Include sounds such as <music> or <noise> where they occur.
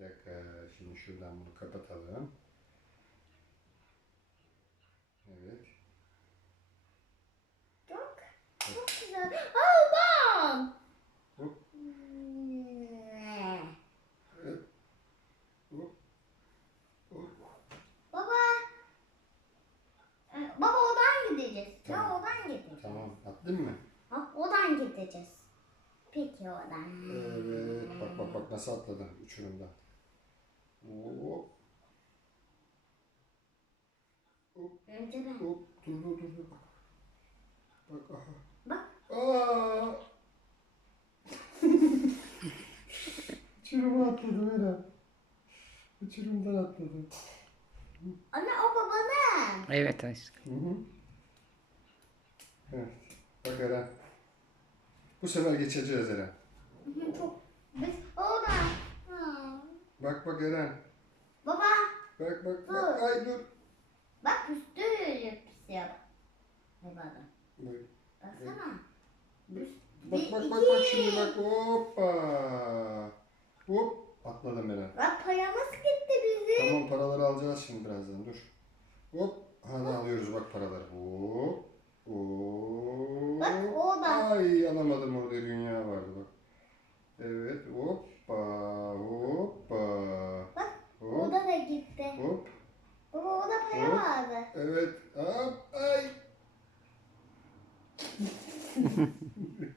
dakika. Şimdi şuradan bunu kapatalım. Evet. Çok, çok güzel. Aldım. Hop. Hop. Hop. Baba. Ee, Baba odan gideceğiz. Ya Tamam. odan gideceğiz. Tamam. Attın mı? Ha, odan gideceğiz. Peki odan. Evet. Bak bak bak nasıl atladın uçurumdan. Hop. Hop. Önce ben. Hop. Dur dur dur. dur. Bak aha. Bak. Aa! <laughs> Uçuruma atladı Vera. Uçurumdan atladı. Anne o babanın. Evet aşkım. Hı hı. Evet. Bak Eren. Bu sefer geçeceğiz. Hı, Çok. Bak bak Eren. Baba. Bak bak bak. Ay dur. Bak üstü pis yap. Babadan. Bak Baksana. Üst- bak Bir, bak bak, iki. bak şimdi bak. Hoppa. Hop. Atladım Eren. Bak paramız gitti bizim. Tamam paraları alacağız şimdi birazdan dur. Hop. Hadi alıyoruz bak paraları. Hop. Hop. Bak o da. Ay alamadım orada dünya vardı bak. Evet hoppa hoppa. Bak o Hop da da gitti. hop. Baba o da para Hop. vardı. Evet hop ay. <laughs>